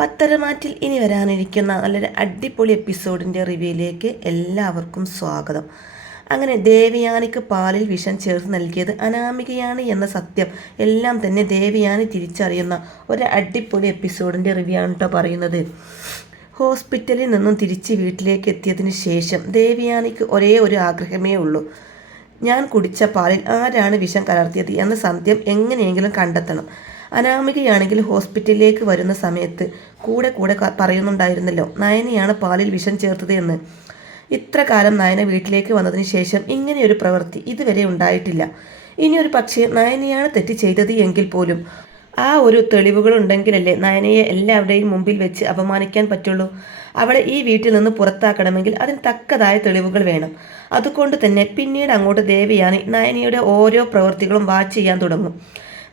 പത്തരമാറ്റിൽ ഇനി വരാനിരിക്കുന്ന നല്ലൊരു അടിപൊളി എപ്പിസോഡിൻ്റെ റിവ്യൂയിലേക്ക് എല്ലാവർക്കും സ്വാഗതം. അങ്ങനെ ദേവയാനിക്ക് പാലിൽ വിഷം ചേർത്ത് നൽകിയത് അനാമികയാണ് എന്ന സത്യം എല്ലാം തന്നെ ദേവയാനി തിരിച്ചറിയുന്ന ഒരു അടിപൊളി എപ്പിസോഡിൻ്റെ റിവ്യൂ ആണ് കേട്ടോ പറയുന്നത്. ഹോസ്പിറ്റലിൽ നിന്നും തിരിച്ച് വീട്ടിലേക്ക് എത്തിയതിന് ശേഷം ദേവയാനിക്ക് ഒരേ ഒരു ആഗ്രഹമേ ഉള്ളൂ. ഞാൻ കുടിച്ച പാലിൽ ആരാണ് വിഷം കലർത്തിയത് എന്ന സത്യം എങ്ങനെയെങ്കിലും കണ്ടെത്തണം. അനാമികയാണെങ്കിൽ ഹോസ്പിറ്റലിലേക്ക് വരുന്ന സമയത്ത് കൂടെ പറയുന്നുണ്ടായിരുന്നല്ലോ നയനയാണ് പാലിൽ വിഷം ചേർത്തത് എന്ന്. ഇത്ര കാലം നയന വീട്ടിലേക്ക് വന്നതിന് ശേഷം ഇങ്ങനെയൊരു പ്രവൃത്തി ഇതുവരെ ഉണ്ടായിട്ടില്ല. ഇനിയൊരു പക്ഷേ നയനയാണ് തെറ്റ് ചെയ്തത് എങ്കിൽ പോലും ആ ഒരു തെളിവുകൾ ഉണ്ടെങ്കിലല്ലേ നയനയെ എല്ലാവരുടെയും മുമ്പിൽ വെച്ച് അപമാനിക്കാൻ പറ്റുള്ളൂ. അവളെ ഈ വീട്ടിൽ നിന്ന് പുറത്താക്കണമെങ്കിൽ അതിന് തക്കതായ തെളിവുകൾ വേണം. അതുകൊണ്ട് തന്നെ പിന്നീട് അങ്ങോട്ട് ദേവയാനി നയനയുടെ ഓരോ പ്രവൃത്തികളും വാച്ച് ചെയ്യാൻ തുടങ്ങും.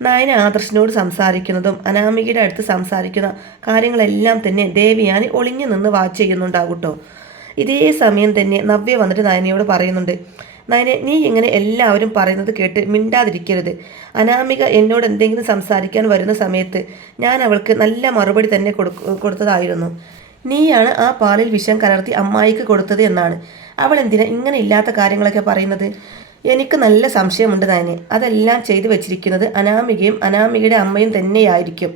നയന ആദർശിനോട് സംസാരിക്കുന്നതും അനാമികയുടെ അടുത്ത് സംസാരിക്കുന്ന കാര്യങ്ങളെല്ലാം തന്നെ ദേവയാനി ഒളിഞ്ഞു നിന്ന് വാച്ച് ചെയ്യുന്നുണ്ടാകൂട്ടോ. ഇതേ സമയം തന്നെ നവ്യ വന്നിട്ട് നയനയോട് പറയുന്നുണ്ട്, നയനെ നീ ഇങ്ങനെ എല്ലാവരും പറയുന്നത് കേട്ട് മിണ്ടാതിരിക്കരുത്. അനാമിക എന്നോട് എന്തെങ്കിലും സംസാരിക്കാൻ വരുന്ന സമയത്ത് ഞാൻ അവൾക്ക് നല്ല മറുപടി തന്നെ കൊടുത്തതായിരുന്നു. നീയാണ് ആ പാലിൽ വിഷം കലർത്തി അമ്മായിക്ക് കൊടുത്തത് എന്നാണ്. അവൾ എന്തിനാ ഇങ്ങനെ ഇല്ലാത്ത കാര്യങ്ങളൊക്കെ പറയുന്നത്? എനിക്ക് നല്ല സംശയമുണ്ട് നയനെ. അതെല്ലാം ചെയ്തു വെച്ചിരിക്കുന്നത് അനാമികയും അനാമികയുടെ അമ്മയും തന്നെയായിരിക്കും.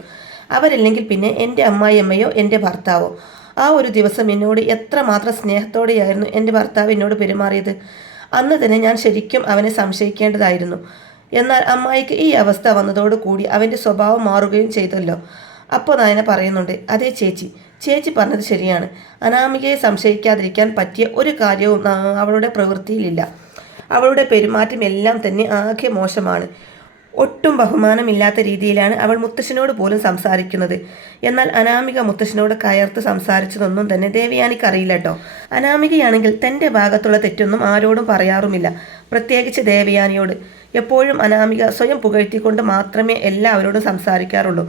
അവരല്ലെങ്കിൽ പിന്നെ എൻ്റെ അമ്മായിയമ്മയോ എൻ്റെ ഭർത്താവോ. ആ ഒരു ദിവസം എന്നോട് എത്രമാത്രം സ്നേഹത്തോടെയായിരുന്നു എൻ്റെ ഭർത്താവ് എന്നോട് പെരുമാറിയത്. അന്ന് തന്നെ ഞാൻ ശരിക്കും അവനെ സംശയിക്കേണ്ടതായിരുന്നു. എന്നാൽ അമ്മായിക്ക് ഈ അവസ്ഥ വന്നതോടുകൂടി അവൻ്റെ സ്വഭാവം മാറുകയും ചെയ്തല്ലോ. അപ്പോൾ നയന പറയുന്നുണ്ട്, അതേ ചേച്ചി പറഞ്ഞത് ശരിയാണ്. അനാമികയെ സംശയിക്കാതിരിക്കാൻ പറ്റിയ ഒരു കാര്യവും അവളുടെ പ്രവൃത്തിയിലില്ല. അവളുടെ പെരുമാറ്റം എല്ലാം തന്നെ ആകെ മോശമാണ്. ഒട്ടും ബഹുമാനമില്ലാത്ത രീതിയിലാണ് അവൾ മുത്തശ്ശനോട് പോലും സംസാരിക്കുന്നത്. എന്നാൽ അനാമിക മുത്തശ്ശനോട് കയർത്ത് സംസാരിച്ചതൊന്നും തന്നെ ദേവയാനിക്ക് അറിയില്ല കേട്ടോ. അനാമികയാണെങ്കിൽ തൻ്റെ ഭാഗത്തുള്ള തെറ്റൊന്നും ആരോടും പറയാറുമില്ല, പ്രത്യേകിച്ച് ദേവയാനിയോട്. എപ്പോഴും അനാമിക സ്വയം പുകഴ്ത്തിക്കൊണ്ട് മാത്രമേ എല്ലാവരോടും സംസാരിക്കാറുള്ളൂ.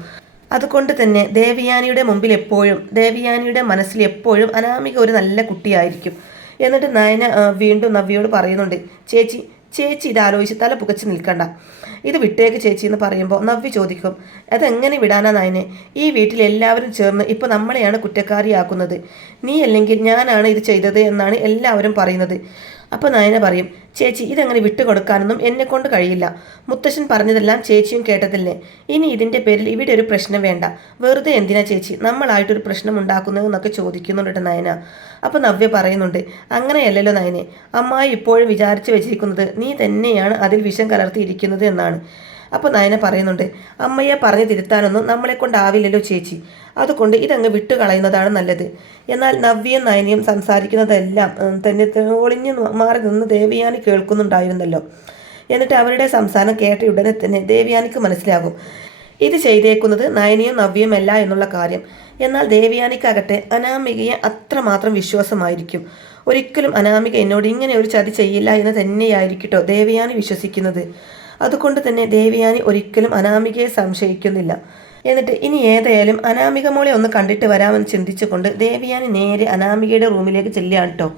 അതുകൊണ്ട് തന്നെ ദേവയാനിയുടെ മുമ്പിൽ എപ്പോഴും ദേവയാനിയുടെ മനസ്സിൽ എപ്പോഴും അനാമിക ഒരു നല്ല കുട്ടിയായിരിക്കും. എന്നിട്ട് നയന വീണ്ടും നവ്യയോട് പറയുന്നുണ്ട്, ചേച്ചി ഇതാലോചിച്ച് തല പുകച്ച് നിൽക്കണ്ട, ഇത് വിട്ടേക്ക് ചേച്ചി എന്ന് പറയുമ്പോൾ നവ്യ ചോദിക്കും, അതെങ്ങനെ വിടാനാ നയനെ? ഈ വീട്ടിൽ എല്ലാവരും ചേർന്ന് ഇപ്പോൾ നമ്മളെയാണ് കുറ്റക്കാരിയാക്കുന്നത്. നീ അല്ലെങ്കിൽ ഞാനാണ് ഇത് ചെയ്തത് എന്നാണ് എല്ലാവരും പറയുന്നത്. അപ്പോൾ നയന പറയും, ചേച്ചി ഇതങ്ങനെ വിട്ടുകൊടുക്കാനൊന്നും എന്നെക്കൊണ്ട് കഴിയില്ല. മുത്തശ്ശൻ പറഞ്ഞതെല്ലാം ചേച്ചിയും കേട്ടതല്ലേ. ഇനി ഇതിൻ്റെ പേരിൽ ഇവിടെ ഒരു പ്രശ്നം വേണ്ട. വെറുതെ എന്തിനാ ചേച്ചി നമ്മളായിട്ടൊരു പ്രശ്നം ഉണ്ടാക്കുന്നതെന്നൊക്കെ ചോദിക്കുന്നുണ്ട് നയന. അപ്പോൾ നവ്യ പറയുന്നുണ്ട്, അങ്ങനെയല്ലല്ലോ നയനെ, അമ്മായി ഇപ്പോഴും വിചാരിച്ചു വെച്ചിരിക്കുന്നത് നീ തന്നെയാണ് അതിൽ വിഷം കലർത്തിയിരിക്കുന്നത് എന്നാണ്. അപ്പോൾ നയന പറയുന്നുണ്ട്, അമ്മയെ പറഞ്ഞു തിരുത്താനൊന്നും നമ്മളെ കൊണ്ടാവില്ലല്ലോ ചേച്ചി. അതുകൊണ്ട് ഇതങ്ങ് വിട്ടുകളയുന്നതാണ് നല്ലത്. എന്നാൽ നവ്യയും നയനയും സംസാരിക്കുന്നതെല്ലാം തന്നെ ഒളിഞ്ഞു മാറി നിന്ന് ദേവയാനി കേൾക്കുന്നുണ്ടായിരുന്നല്ലോ. എന്നിട്ട് അവരുടെ സംസാരം കേട്ട ഉടനെ തന്നെ ദേവയാനിക്ക് മനസ്സിലാകും ഇത് ചെയ്തേക്കുന്നത് നയനയും നവ്യയുമല്ല എന്നുള്ള കാര്യം. എന്നാൽ ദേവയാനിക്കാകട്ടെ അനാമികയെ അത്രമാത്രം വിശ്വാസമായിരിക്കും. ഒരിക്കലും അനാമിക എന്നോട് ഇങ്ങനെ ഒരു ചതി ചെയ്യില്ല എന്ന് തന്നെയായിരിക്കട്ടോ ദേവയാനി വിശ്വസിക്കുന്നത്. അതുകൊണ്ട് തന്നെ ദേവയാനി ഒരിക്കലും അനാമികയെ സംശയിക്കുന്നില്ല. എന്നിട്ട് ഇനി ഏതായാലും അനാമിക മോളെ ഒന്ന് കണ്ടിട്ട് വരാമെന്ന് ചിന്തിച്ചുകൊണ്ട് ദേവയാനി നേരെ അനാമികയുടെ റൂമിലേക്ക് ചെല്ലുകയാണ് കേട്ടോ.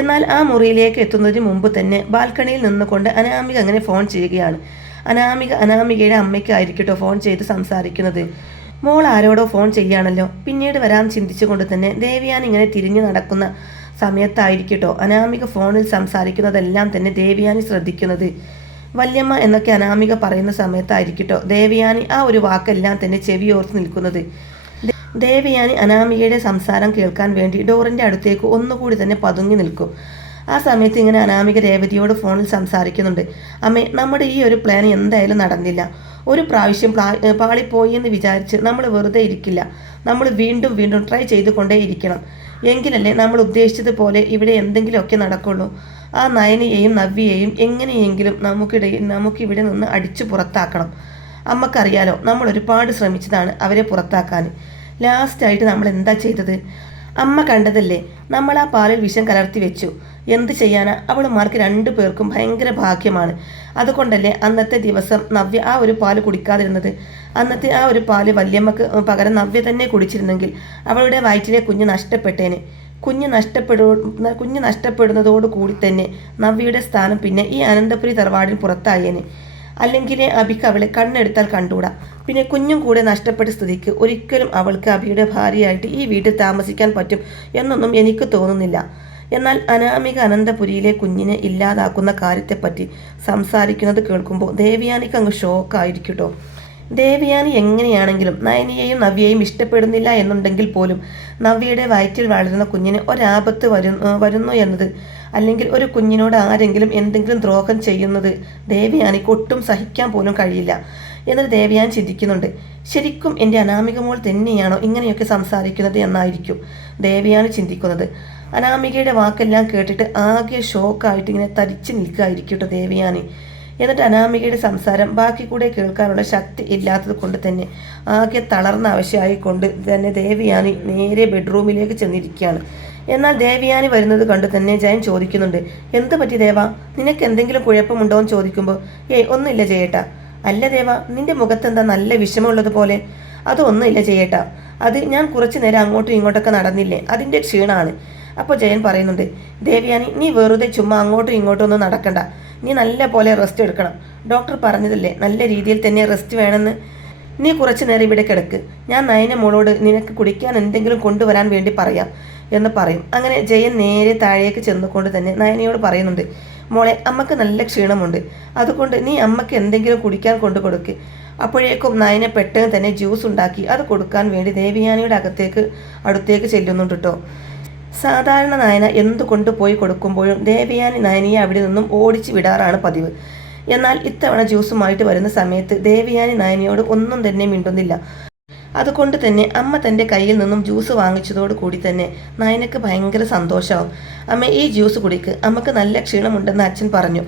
എന്നാൽ ആ മുറിയിലേക്ക് എത്തുന്നതിന് മുമ്പ് തന്നെ ബാൽക്കണിയിൽ നിന്നുകൊണ്ട് അനാമിക അങ്ങനെ ഫോൺ ചെയ്യുകയാണ്. അനാമികയുടെ അമ്മയ്ക്കായിരിക്കട്ടോ ഫോൺ ചെയ്ത് സംസാരിക്കുന്നത്. മോൾ ആരോടോ ഫോൺ ചെയ്യുകയാണല്ലോ. പിന്നീട് വരാൻ ചിന്തിച്ചുകൊണ്ട് തന്നെ ദേവയാനി ഇങ്ങനെ തിരിഞ്ഞു നടക്കുന്ന സമയത്തായിരിക്കട്ടോ അനാമിക ഫോണിൽ സംസാരിക്കുന്നതെല്ലാം തന്നെ ദേവയാനി ശ്രദ്ധിക്കുന്നത്. വല്യമ്മ എന്നൊക്കെ അനാമിക പറയുന്ന സമയത്തായിരിക്കട്ടോ ദേവയാനി ആ ഒരു വാക്കെല്ലാം തന്നെ ചെവിയോർത്ത് നിൽക്കുന്നത്. ദേവയാനി അനാമികയുടെ സംസാരം കേൾക്കാൻ വേണ്ടി ഡോറിൻ്റെ അടുത്തേക്ക് ഒന്നുകൂടി തന്നെ പതുങ്ങി നിൽക്കും. ആ സമയത്ത് ഇങ്ങനെ അനാമിക രേവതിയോട് ഫോണിൽ സംസാരിക്കുന്നുണ്ട്, അമ്മേ നമ്മുടെ ഈ ഒരു പ്ലാൻ എന്തായാലും നടന്നില്ല. ഒരു പ്രാവശ്യം പാളിപ്പോയി എന്ന് വിചാരിച്ച് നമ്മൾ വെറുതെ ഇരിക്കില്ല. നമ്മൾ വീണ്ടും ട്രൈ ചെയ്തുകൊണ്ടേ ഇരിക്കണം. എങ്കിലല്ലേ നമ്മൾ ഉദ്ദേശിച്ചതുപോലെ ഇവിടെ എന്തെങ്കിലുമൊക്കെ നടക്കുള്ളൂ. ആ നയനയെയും നവ്യയെയും എങ്ങനെയെങ്കിലും നമുക്കിവിടെ നിന്ന് അടിച്ചു പുറത്താക്കണം. അമ്മക്കറിയാലോ നമ്മൾ ഒരുപാട് ശ്രമിച്ചതാണ് അവരെ പുറത്താക്കാൻ. ലാസ്റ്റായിട്ട് നമ്മൾ എന്താ ചെയ്തത്? അമ്മ കണ്ടതല്ലേ, നമ്മൾ ആ പാലിൽ വിഷം കലർത്തി വെച്ചു. എന്ത് ചെയ്യാനാ, അവളുമാർക്ക് 2 പേർക്കും ഭയങ്കര ഭാഗ്യമാണ്. അതുകൊണ്ടല്ലേ അന്നത്തെ ദിവസം നവ്യ ആ ഒരു പാല് കുടിക്കാതിരുന്നത്. അന്നത്തെ ആ ഒരു പാല് വല്യമ്മക്ക് പകരം നവ്യ തന്നെ കുടിച്ചിരുന്നെങ്കിൽ അവളുടെ വയറ്റിലെ കുഞ്ഞ് നഷ്ടപ്പെട്ടേനെ. കുഞ്ഞ് നഷ്ടപ്പെടുന്നതോടു കൂടി തന്നെ നവ്യയുടെ സ്ഥാനം പിന്നെ ഈ അനന്തപുരി തറവാടിന് പുറത്തായേനെ. അല്ലെങ്കിൽ അബിക്ക് അവളെ കണ്ണെടുത്താൽ കണ്ടൂടാ. പിന്നെ കുഞ്ഞും കൂടെ നഷ്ടപ്പെട്ട സ്ഥിതിക്ക് ഒരിക്കലും അവൾക്ക് അഭിയുടെ ഭാര്യയായിട്ട് ഈ വീട്ടിൽ താമസിക്കാൻ പറ്റും എന്നൊന്നും എനിക്ക് തോന്നുന്നില്ല. എന്നാൽ അനാമിക അനന്തപുരിയിലെ കുഞ്ഞിനെ ഇല്ലാതാക്കുന്ന കാര്യത്തെപ്പറ്റി സംസാരിക്കുന്നത് കേൾക്കുമ്പോൾ ദേവയാനിക്ക് അങ്ങ് ഷോക്കായിരിക്കട്ടോ. ദേവയാനി എങ്ങനെയാണെങ്കിലും നയനിയെയും നവ്യയെയും ഇഷ്ടപ്പെടുന്നില്ല എന്നുണ്ടെങ്കിൽ പോലും നവ്യയുടെ വയറ്റിൽ വളരുന്ന കുഞ്ഞിന് ഒരാപത്ത് വരുന്നു എന്നത്, അല്ലെങ്കിൽ ഒരു കുഞ്ഞിനോട് ആരെങ്കിലും എന്തെങ്കിലും ദ്രോഹം ചെയ്യുന്നത് ദേവയാനിക്ക് ഒട്ടും സഹിക്കാൻ പോലും കഴിയില്ല എന്നൊരു ദേവയാനി ചിന്തിക്കുന്നുണ്ട്. ശരിക്കും എൻ്റെ അനാമിക മോൾ തന്നെയാണോ ഇങ്ങനെയൊക്കെ സംസാരിക്കുന്നത് എന്നായിരിക്കും ദേവയാനി ചിന്തിക്കുന്നത്. അനാമികയുടെ വാക്കെല്ലാം കേട്ടിട്ട് ആകെ ഷോക്കായിട്ട് ഇങ്ങനെ തരിച്ചു നിൽക്കുകയായിരിക്കട്ടോ ദേവയാനി. എന്നിട്ട് അനാമികയുടെ സംസാരം ബാക്കി കൂടെ കേൾക്കാനുള്ള ശക്തി ഇല്ലാത്തത് കൊണ്ട് തന്നെ ആകെ തളർന്ന ആവശ്യമായിക്കൊണ്ട് തന്നെ ദേവയാനി നേരെ ബെഡ്റൂമിലേക്ക് ചെന്നിരിക്കുകയാണ്. എന്നാൽ ദേവയാനി വരുന്നത് കണ്ട് തന്നെ ജയൻ ചോദിക്കുന്നുണ്ട്, എന്ത് പറ്റി ദേവ, നിനക്ക് എന്തെങ്കിലും കുഴപ്പമുണ്ടോ എന്ന് ചോദിക്കുമ്പോൾ ഒന്നുമില്ല ജയേട്ടാ. അല്ല ദേവ, നിന്റെ മുഖത്തെന്താ നല്ല വിഷമമുള്ളതുപോലെ? അതൊന്നുമില്ല ജയേട്ടാ, അത് ഞാൻ കുറച്ചു നേരം അങ്ങോട്ടും ഇങ്ങോട്ടൊക്കെ നടന്നില്ലേ, അതിൻ്റെ ക്ഷീണമാണ്. അപ്പോൾ ജയൻ പറയുന്നുണ്ട്, ദേവയാനി നീ വെറുതെ ചുമ്മാ അങ്ങോട്ടും ഇങ്ങോട്ടും ഒന്നും നടക്കണ്ട, നീ നല്ല പോലെ റെസ്റ്റ് എടുക്കണം. ഡോക്ടർ പറഞ്ഞതല്ലേ നല്ല രീതിയിൽ തന്നെ റെസ്റ്റ് വേണമെന്ന്. നീ കുറച്ചു നേരം ഇവിടെ കിടക്ക്, ഞാൻ നയന മോളോട് നിനക്ക് കുടിക്കാൻ എന്തെങ്കിലും കൊണ്ടുവരാൻ വേണ്ടി പറയാം എന്ന് പറയും. അങ്ങനെ ജയൻ നേരെ താഴേക്ക് ചെന്നുകൊണ്ട് തന്നെ നയനയോട് പറയുന്നുണ്ട്, മോളെ അമ്മക്ക് നല്ല ക്ഷീണമുണ്ട്, അതുകൊണ്ട് നീ അമ്മക്ക് എന്തെങ്കിലും കുടിക്കാൻ കൊണ്ടു കൊടുക്ക്. അപ്പോഴേക്കും നയന പെട്ടെന്ന് തന്നെ ജ്യൂസ് ഉണ്ടാക്കി അത് കൊടുക്കാൻ വേണ്ടി ദേവയാനിയുടെ അടുത്തേക്ക് ചെല്ലുന്നുണ്ട് കേട്ടോ. സാധാരണ നയന എന്തു കൊണ്ടുപോയി കൊടുക്കുമ്പോഴും ദേവയാനി നയനയെ അവിടെ നിന്നും ഓടിച്ചു വിടാറാണ് പതിവ്. എന്നാൽ ഇത്തവണ ജ്യൂസുമായിട്ട് വരുന്ന സമയത്ത് ദേവയാനി നയനയോട് ഒന്നും തന്നെ മിണ്ടുന്നില്ല. അതുകൊണ്ട് തന്നെ അമ്മ തൻ്റെ കയ്യിൽ നിന്നും ജ്യൂസ് വാങ്ങിച്ചതോട് കൂടി തന്നെ നയനക്ക് ഭയങ്കര സന്തോഷമാവും. അമ്മ ഈ ജ്യൂസ് കുടിക്ക്, അമ്മക്ക് നല്ല ക്ഷീണമുണ്ടെന്ന് അച്ഛൻ പറഞ്ഞു,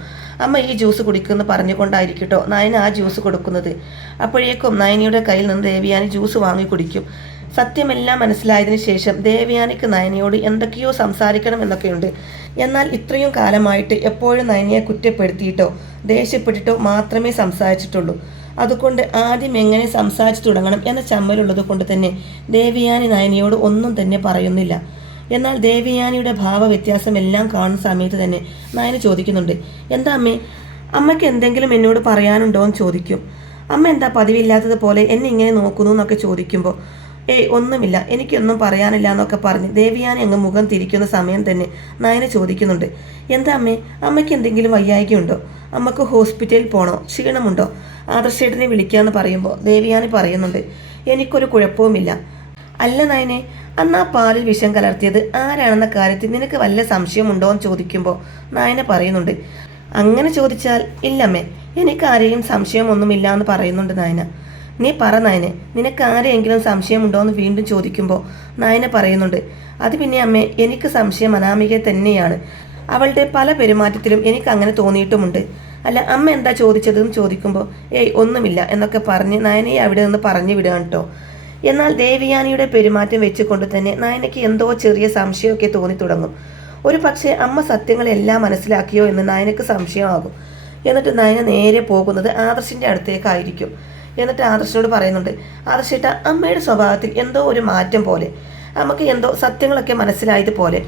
അമ്മ ഈ ജ്യൂസ് കുടിക്കുമെന്ന് പറഞ്ഞുകൊണ്ടായിരിക്കട്ടോ നയന ആ ജ്യൂസ് കൊടുക്കുന്നത്. അപ്പോഴേക്കും നയനയുടെ കയ്യിൽ നിന്ന് ദേവയാനി ജ്യൂസ് വാങ്ങി കുടിക്കും. സത്യമെല്ലാം മനസ്സിലായതിനു ശേഷം ദേവയാനിക്ക് നയനയോട് എന്തൊക്കെയോ സംസാരിക്കണം എന്നൊക്കെയുണ്ട്. എന്നാൽ ഇത്രയും കാലമായിട്ട് എപ്പോഴും നയനയെ കുറ്റപ്പെടുത്തിയിട്ടോ ദേഷ്യപ്പെട്ടിട്ടോ മാത്രമേ സംസാരിച്ചിട്ടുള്ളൂ. അതുകൊണ്ട് ആദ്യം എങ്ങനെ സംസാരിച്ചു തുടങ്ങണം എന്ന ചമ്മലുള്ളത് കൊണ്ട് തന്നെ ദേവയാനി നയനയോട് ഒന്നും തന്നെ പറയുന്നില്ല. എന്നാൽ ദേവയാനിയുടെ ഭാവവ്യത്യാസമെല്ലാം കാണുന്ന സമയത്ത് തന്നെ നയന ചോദിക്കുന്നുണ്ട്, എന്താ അമ്മയ്ക്ക് എന്തെങ്കിലും എന്നോട് പറയാനുണ്ടോ എന്ന് ചോദിക്കും. അമ്മ എന്താ പതിവില്ലാത്തതുപോലെ എന്നെ ഇങ്ങനെ നോക്കുന്നു എന്നൊക്കെ ചോദിക്കുമ്പോൾ ഒന്നുമില്ല, എനിക്കൊന്നും പറയാനില്ല എന്നൊക്കെ പറഞ്ഞ് ദേവയാനി അങ്ങ് മുഖം തിരിക്കുന്ന സമയം തന്നെ നയന ചോദിക്കുന്നുണ്ട്, എന്താ അമ്മയ്ക്ക് എന്തെങ്കിലും വയ്യായ്കയുണ്ടോ, അമ്മക്ക് ഹോസ്പിറ്റലിൽ പോകണോ, ക്ഷീണമുണ്ടോ, ആദർശേട്ടനെ വിളിക്കാമെന്ന് പറയുമ്പോൾ ദേവയാനി പറയുന്നുണ്ട്, എനിക്കൊരു കുഴപ്പവുമില്ല. അല്ല നയനെ, അന്ന് ആ പാലിൽ വിഷം കലർത്തിയത് ആരാണെന്ന കാര്യത്തിൽ നിനക്ക് വല്ല സംശയമുണ്ടോ എന്ന് ചോദിക്കുമ്പോൾ നയന പറയുന്നുണ്ട്, അങ്ങനെ ചോദിച്ചാൽ ഇല്ലമ്മേ, എനിക്ക് ആരെയും സംശയമൊന്നുമില്ല എന്ന് പറയുന്നുണ്ട് നയന. നീ പറ നയനെ, നിനക്ക് ആരെയെങ്കിലും സംശയമുണ്ടോ എന്ന് വീണ്ടും ചോദിക്കുമ്പോൾ നയന പറയുന്നുണ്ട്, അത് പിന്നെ അമ്മേ, എനിക്ക് സംശയം അനാമികയെ തന്നെയാണ്. അവളുടെ പല പെരുമാറ്റത്തിലും എനിക്ക് അങ്ങനെ തോന്നിയിട്ടുമുണ്ട്. അല്ല അമ്മ എന്താ ചോദിച്ചതെന്ന് ചോദിക്കുമ്പോൾ ഒന്നുമില്ല എന്നൊക്കെ പറഞ്ഞ് നയനയെ അവിടെ നിന്ന് പറഞ്ഞു വിടുകയാണ് കേട്ടോ. എന്നാൽ ദേവയാനിയുടെ പെരുമാറ്റം വെച്ചുകൊണ്ട് തന്നെ നയനയ്ക്ക് എന്തോ ചെറിയ സംശയമൊക്കെ തോന്നി തുടങ്ങും. ഒരു പക്ഷേ അമ്മ സത്യങ്ങളെല്ലാം മനസ്സിലാക്കിയോ എന്ന് നയനക്ക് സംശയമാകും. എന്നിട്ട് നയന നേരെ പോകുന്നത് ആദർശിൻ്റെ അടുത്തേക്കായിരിക്കും. എന്നിട്ട് ആദർശനോട് പറയുന്നുണ്ട്, ആദർശേട്ട, അമ്മയുടെ സ്വഭാവത്തിൽ എന്തോ ഒരു മാറ്റം പോലെ, നമുക്ക് എന്തോ സത്യങ്ങളൊക്കെ മനസ്സിലായതുപോലെ.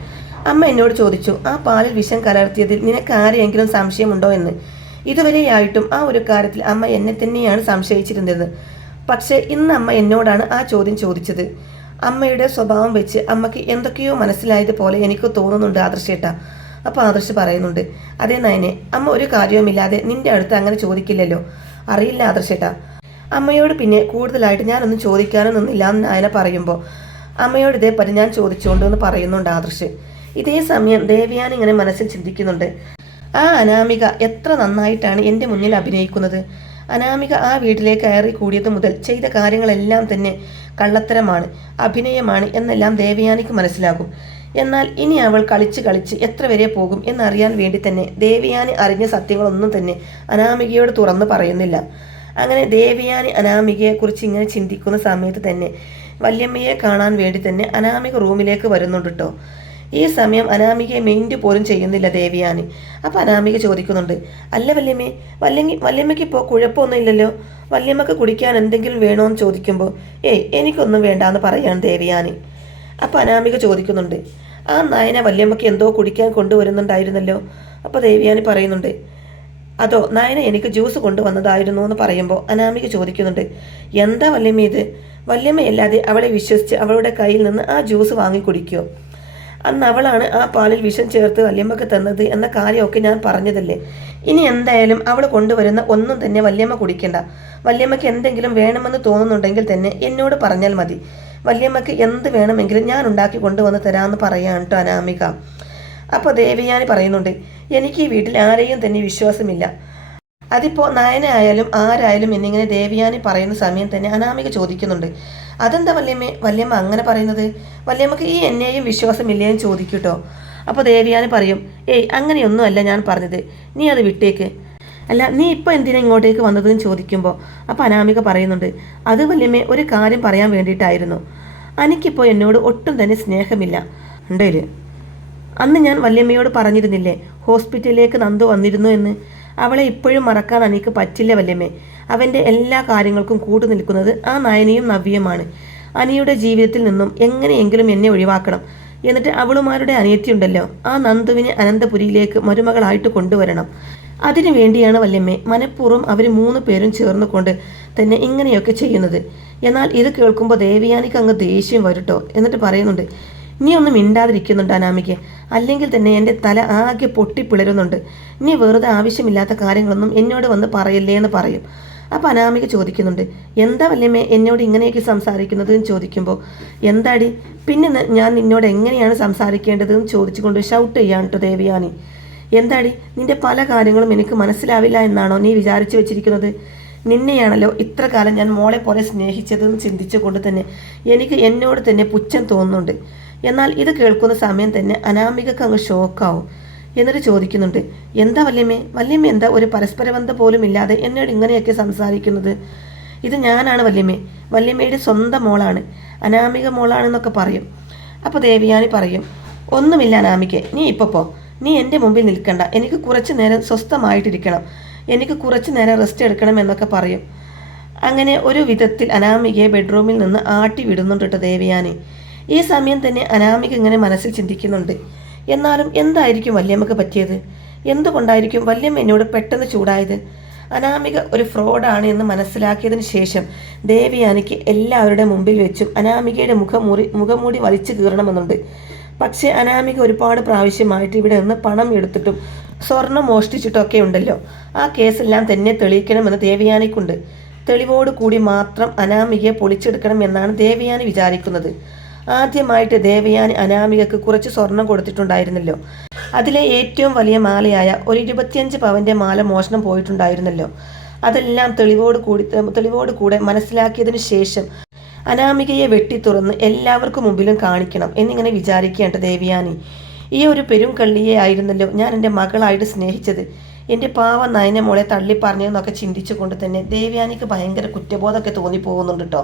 അമ്മ എന്നോട് ചോദിച്ചു, ആ പാലിൽ വിഷം കലർത്തിയതിൽ നിനക്ക് ആരെയെങ്കിലും സംശയമുണ്ടോ എന്ന്. ഇതുവരെയായിട്ടും ആ ഒരു കാര്യത്തിൽ അമ്മ എന്നെ തന്നെയാണ് സംശയിച്ചിരുന്നത്. പക്ഷേ ഇന്ന് അമ്മ എന്നോടാണ് ആ ചോദ്യം ചോദിച്ചത്. അമ്മയുടെ സ്വഭാവം വെച്ച് അമ്മയ്ക്ക് എന്തൊക്കെയോ മനസ്സിലായതുപോലെ എനിക്ക് തോന്നുന്നുണ്ട് ആദർശേട്ട. അപ്പോൾ ആദർശ് പറയുന്നുണ്ട്, അതേ നയനെ, അമ്മ ഒരു കാര്യവുമില്ലാതെ നിന്റെ അടുത്ത് അങ്ങനെ ചോദിക്കില്ലല്ലോ. അറിയില്ല ആദർശേട്ട, അമ്മയോട് പിന്നെ കൂടുതലായിട്ട് ഞാനൊന്നും ചോദിക്കാനോ നിന്നില്ല എന്ന് നയന പറയുമ്പോൾ അമ്മയോട് ഇതേപ്പറ്റി ഞാൻ ചോദിച്ചുകൊണ്ട് എന്ന് പറയുന്നുണ്ട് ആദർശ്. ഇതേ സമയം ദേവയാനി ഇങ്ങനെ മനസ്സിൽ ചിന്തിക്കുന്നുണ്ട്, ആ അനാമിക എത്ര നന്നായിട്ടാണ് എൻ്റെ മുന്നിൽ അഭിനയിക്കുന്നത്. അനാമിക ആ വീട്ടിലേക്ക് കയറി കൂടിയത് മുതൽ ചെയ്ത കാര്യങ്ങളെല്ലാം തന്നെ കള്ളത്തരമാണ്, അഭിനയമാണ് എന്നെല്ലാം ദേവയാനിക്ക് മനസ്സിലാകും. എന്നാൽ ഇനി അവൾ കളിച്ച് എത്ര വരെ പോകും എന്നറിയാൻ വേണ്ടി തന്നെ ദേവയാനി അറിഞ്ഞ സത്യങ്ങളൊന്നും തന്നെ അനാമികയോട് തുറന്നു പറയുന്നില്ല. അങ്ങനെ ദേവയാനി അനാമികയെക്കുറിച്ച് ഇങ്ങനെ ചിന്തിക്കുന്ന സമയത്ത് തന്നെ വല്യമ്മയെ കാണാൻ വേണ്ടി തന്നെ അനാമിക റൂമിലേക്ക് വരുന്നുണ്ട് കേട്ടോ. ഈ സമയം അനാമികയെ മെയിൻറ്റ് പോലും ചെയ്യുന്നില്ല ദേവയാനി. അപ്പോൾ അനാമിക ചോദിക്കുന്നുണ്ട്, അല്ല വല്യമ്മേ, വല്യമ്മയ്ക്ക് ഇപ്പോൾ കുഴപ്പമൊന്നും ഇല്ലല്ലോ, വല്യമ്മക്ക് കുടിക്കാൻ എന്തെങ്കിലും വേണോ എന്ന് ചോദിക്കുമ്പോൾ എനിക്കൊന്നും വേണ്ടാന്ന് പറയാണ് ദേവയാനി. അപ്പോൾ അനാമിക ചോദിക്കുന്നുണ്ട്, ആ നയന വല്യമ്മയ്ക്ക് എന്തോ കുടിക്കാൻ കൊണ്ടുവരുന്നുണ്ടായിരുന്നല്ലോ. അപ്പോൾ ദേവയാനി പറയുന്നുണ്ട്, അതോ നയന എനിക്ക് ജ്യൂസ് കൊണ്ടുവന്നതായിരുന്നു എന്ന് പറയുമ്പോൾ അനാമിക ചോദിക്കുന്നുണ്ട്, എന്താ വല്യമ്മ ഇത്? വല്യമ്മയല്ലാതെ അവളെ വിശ്വസിച്ച് അവളുടെ കയ്യിൽ നിന്ന് ആ ജ്യൂസ് വാങ്ങി കുടിക്കുമോ? അന്ന് അവളാണ് ആ പാലിൽ വിഷം ചേർത്ത് വല്യമ്മക്ക് തന്നത് എന്ന കാര്യമൊക്കെ ഞാൻ പറഞ്ഞതല്ലേ. ഇനി എന്തായാലും അവൾ കൊണ്ടുവരുന്ന ഒന്നും തന്നെ വല്യമ്മ കുടിക്കണ്ട. വല്യമ്മയ്ക്ക് എന്തെങ്കിലും വേണമെന്ന് തോന്നുന്നുണ്ടെങ്കിൽ തന്നെ എന്നോട് പറഞ്ഞാൽ മതി. വല്യമ്മക്ക് എന്ത് വേണമെങ്കിലും ഞാൻ ഉണ്ടാക്കി കൊണ്ടുവന്ന് തരാമെന്ന് പറയാൻ കേട്ടോ അനാമിക. അപ്പോൾ ദേവയാനി പറയുന്നുണ്ട്, എനിക്ക് ഈ വീട്ടിൽ ആരെയും തന്നെ വിശ്വാസമില്ല. അതിപ്പോൾ നയന ആയാലും ആരായാലും എന്നിങ്ങനെ ദേവയാനി പറയുന്ന സമയം തന്നെ അനാമിക ചോദിക്കുന്നുണ്ട്, അതെന്താ വല്യമ്മ അങ്ങനെ പറയുന്നത്? വല്യമ്മക്ക് ഈ എന്നെയും വിശ്വാസമില്ലേന്ന് ചോദിക്കൂട്ടോ. അപ്പോൾ ദേവയാനി പറയും, ഏയ് അങ്ങനെയൊന്നുമല്ല ഞാൻ പറഞ്ഞത്, നീ അത് വിട്ടേക്ക്. അല്ല നീ ഇപ്പോൾ എന്തിനാ ഇങ്ങോട്ടേക്ക് വന്നതെന്ന് ചോദിക്കുമ്പോൾ അപ്പോൾ അനാമിക പറയുന്നുണ്ട്, അത് വല്യമ്മ ഒരു കാര്യം പറയാൻ വേണ്ടിയിട്ടായിരുന്നു. എനിക്കിപ്പോൾ എന്നോട് ഒട്ടും തന്നെ സ്നേഹമില്ല. ഉണ്ടേല് അന്ന് ഞാൻ വല്യമ്മയോട് പറഞ്ഞിരുന്നില്ലേ ഹോസ്പിറ്റലിലേക്ക് നന്ദു വന്നിരുന്നു എന്ന്. അവളെ ഇപ്പോഴും മറക്കാൻ എനിക്ക് പറ്റില്ല വല്യമ്മേ. അവൻ്റെ എല്ലാ കാര്യങ്ങൾക്കും കൂട്ടു നിൽക്കുന്നത് ആ നയനയും നവ്യയുമാണ്. അനിയുടെ ജീവിതത്തിൽ നിന്നും എങ്ങനെയെങ്കിലും എന്നെ ഒഴിവാക്കണം. എന്നിട്ട് അവളുമാരുടെ അനിയത്തിയുണ്ടല്ലോ, ആ നന്ദുവിനെ അനന്തപുരിയിലേക്ക് മരുമകളായിട്ട് കൊണ്ടുവരണം. അതിനു വേണ്ടിയാണ് വല്യമ്മേ മനഃപൂർവ്വം അവർ 3 പേരും ചേർന്നുകൊണ്ട് തന്നെ ഇങ്ങനെയൊക്കെ ചെയ്യുന്നത്. എന്നാൽ ഇത് കേൾക്കുമ്പോൾ ദേവയാനിക്ക് അങ്ങ് ദേഷ്യം വരുട്ടോ. എന്നിട്ട് പറയുന്നുണ്ട്, നീ ഒന്നും മിണ്ടാതിരിക്കുന്നുണ്ട് അനാമിക്ക്, അല്ലെങ്കിൽ തന്നെ എൻ്റെ തല ആകെ പൊട്ടിപ്പിളരുന്നുണ്ട്. നീ വെറുതെ ആവശ്യമില്ലാത്ത കാര്യങ്ങളൊന്നും എന്നോട് വന്ന് പറയല്ലേ എന്ന് പറയും. അപ്പോൾ അനാമിക ചോദിക്കുന്നുണ്ട്, എന്താ വല്യമ്മേ എന്നോട് ഇങ്ങനെയൊക്കെ സംസാരിക്കുന്നത് എന്ന് ചോദിക്കുമ്പോൾ, എന്താടി പിന്നെ ഞാൻ നിന്നോട് എങ്ങനെയാണ് സംസാരിക്കേണ്ടതെന്ന് ചോദിച്ചുകൊണ്ട് ഷൗട്ട് ചെയ്യാൻ കേട്ടോ ദേവയാനി. എന്താടി നിന്റെ പല കാര്യങ്ങളും എനിക്ക് മനസ്സിലാവില്ല എന്നാണോ നീ വിചാരിച്ചു വെച്ചിരിക്കുന്നത്? നിന്നെയാണല്ലോ ഇത്ര കാലം ഞാൻ മോളെ പോലെ സ്നേഹിച്ചതെന്ന് ചിന്തിച്ചുകൊണ്ട് തന്നെ എനിക്ക് എന്നോട് തന്നെ പുച്ഛം തോന്നുന്നുണ്ട്. എന്നാൽ ഇത് കേൾക്കുന്ന സമയം തന്നെ അനാമികക്ക് അങ്ങ് ഷോക്കാവും. എന്നിട്ട് ചോദിക്കുന്നുണ്ട്, എന്താ വല്യമ്മ എന്താ ഒരു പരസ്പരബന്ധം പോലും ഇല്ലാതെ എന്നോട് ഇങ്ങനെയൊക്കെ സംസാരിക്കുന്നത്? ഇത് ഞാനാണ് വല്യമ്മയുടെ സ്വന്തം മോളാണ്, അനാമിക മോളാണെന്നൊക്കെ പറയും. അപ്പോൾ ദേവയാനി പറയും, ഒന്നുമില്ല അനാമികെ, നീ ഇപ്പോൾ പോ, നീ എൻ്റെ മുമ്പിൽ നിൽക്കണ്ട, എനിക്ക് കുറച്ച് നേരം സ്വസ്ഥമായിട്ടിരിക്കണം, എനിക്ക് കുറച്ച് നേരം റെസ്റ്റ് എടുക്കണം എന്നൊക്കെ പറയും. അങ്ങനെ ഒരു വിധത്തിൽ അനാമികയെ ബെഡ്റൂമിൽ നിന്ന് ആട്ടി വിടുന്നുണ്ട് കേട്ടോ ദേവയാനി. ഈ സമയം തന്നെ അനാമിക ഇങ്ങനെ മനസ്സിൽ ചിന്തിക്കുന്നുണ്ട്, എന്നാലും എന്തായിരിക്കും വല്യമ്മക്ക് പറ്റിയത്? എന്തുകൊണ്ടായിരിക്കും വല്യമ്മ എന്നോട് പെട്ടെന്ന് ചൂടായത്? അനാമിക ഒരു ഫ്രോഡാണ് എന്ന് മനസ്സിലാക്കിയതിന് ശേഷം ദേവയാനിക്ക് എല്ലാവരുടെ മുമ്പിൽ വെച്ചും അനാമികയുടെ മുഖംമൂടി വലിച്ചു കീറണമെന്നുണ്ട്. പക്ഷേ അനാമിക ഒരുപാട് പ്രാവശ്യമായിട്ട് ഇവിടെ നിന്ന് പണം എടുത്തിട്ടും സ്വർണം മോഷ്ടിച്ചിട്ടൊക്കെ ഉണ്ടല്ലോ, ആ കേസെല്ലാം തന്നെ തെളിയിക്കണമെന്ന് ദേവയാനിക്കുണ്ട്. തെളിവോട് കൂടി മാത്രം അനാമികയെ പൊളിച്ചെടുക്കണം എന്നാണ് ദേവയാനി വിചാരിക്കുന്നത്. ആദ്യമായിട്ട് ദേവയാനി അനാമികക്ക് കുറച്ച് സ്വർണം കൊടുത്തിട്ടുണ്ടായിരുന്നല്ലോ. അതിലെ ഏറ്റവും വലിയ മാലയായ ഒരു 25 പവൻ്റെ മാല മോഷണം പോയിട്ടുണ്ടായിരുന്നല്ലോ. അതെല്ലാം തെളിവോട് കൂടെ മനസ്സിലാക്കിയതിനു ശേഷം അനാമികയെ വെട്ടി തുറന്ന് എല്ലാവർക്കും മുമ്പിലും കാണിക്കണം എന്നിങ്ങനെ വിചാരിക്കേണ്ട ദേവയാനി. ഈ ഒരു പെരും കള്ളിയെ ആയിരുന്നല്ലോ ഞാൻ എൻ്റെ മകളായിട്ട് സ്നേഹിച്ചത്. എൻ്റെ പാവ നയന മോളെ തള്ളിപ്പറഞ്ഞതെന്നൊക്കെ ചിന്തിച്ചുകൊണ്ട് തന്നെ ദേവയാനിക്ക് ഭയങ്കര കുറ്റബോധമൊക്കെ തോന്നിപ്പോകുന്നുണ്ട് കേട്ടോ.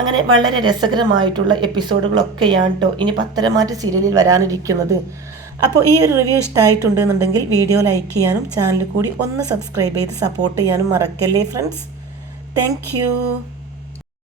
അങ്ങനെ വളരെ രസകരമായിട്ടുള്ള എപ്പിസോഡുകളൊക്കെയാണ് കേട്ടോ ഇനി പത്തരമാറ്റ് സീരിയലിൽ വരാനിരിക്കുന്നത്. അപ്പോൾ ഈ ഒരു റിവ്യൂ ഇഷ്ടമായിട്ടുണ്ടെന്നുണ്ടെങ്കിൽ വീഡിയോ ലൈക്ക് ചെയ്യാനും ചാനൽ കൂടി ഒന്ന് സബ്സ്ക്രൈബ് ചെയ്ത് സപ്പോർട്ട് ചെയ്യാനും മറക്കല്ലേ ഫ്രണ്ട്സ്. താങ്ക്